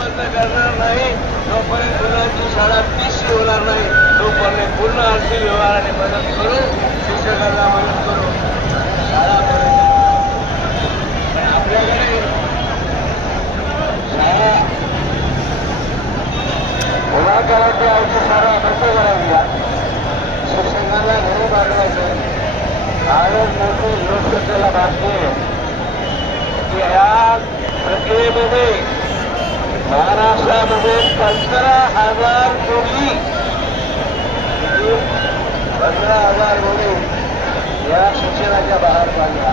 बंद करणार नाही. जोपर्यंत मुलांची शाळा पीसी होणार नाही. तोपर्यंत पूर्ण आर्थिक व्यवहाराने मदत करू शिक्षकांना मदत करू. शाळा आपल्याकडे शाळा मुलांकडे आमची शाळा बंद करावी शिक्षकांना घरी पाठवायचं. कारण मोठी लोकसत्तेला बातमी या महाराष्ट्रामध्ये पंधरा हजार कोटी. पंधरा हजार कोटी या शिक्षणाच्या बाहेर काढल्या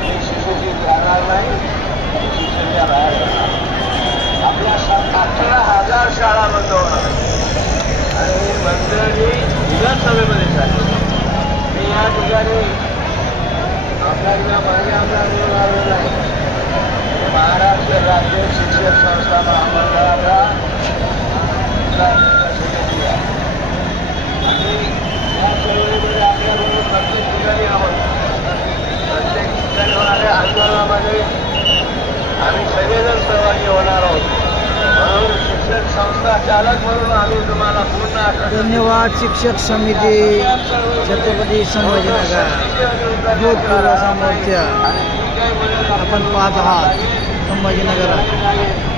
ही शिक्षित राहणार नाही शिक्षणाच्या बाहेर काढणार आपल्या अठरा हजार शाळा बंद होणार आणि हे मंत्र्यांनी विधानसभेमध्ये झाले. मी या ठिकाणी आपल्या माझे आमदार म्हणून आलो नाही हे महाराष्ट्र राज्य शिक्षण संस्था महामंडळाचा समिती आहे आणि या चळवळीमध्ये आपल्याबरोबर प्रत्येक ठिकाणी आहोत प्रत्येक ठिकाणी होणाऱ्या आंदोलनामध्ये आम्ही सगळेजण सहभागी होणार आहोत. म्हणून शिक्षण संस्था चालक म्हणून आम्ही तुम्हाला पूर्ण धन्यवाद शिक्षक समिती छत्रपती संभाजीनगर. दूध पुरवठा मोर्चा आपण पाहत आहात संभाजीनगरात.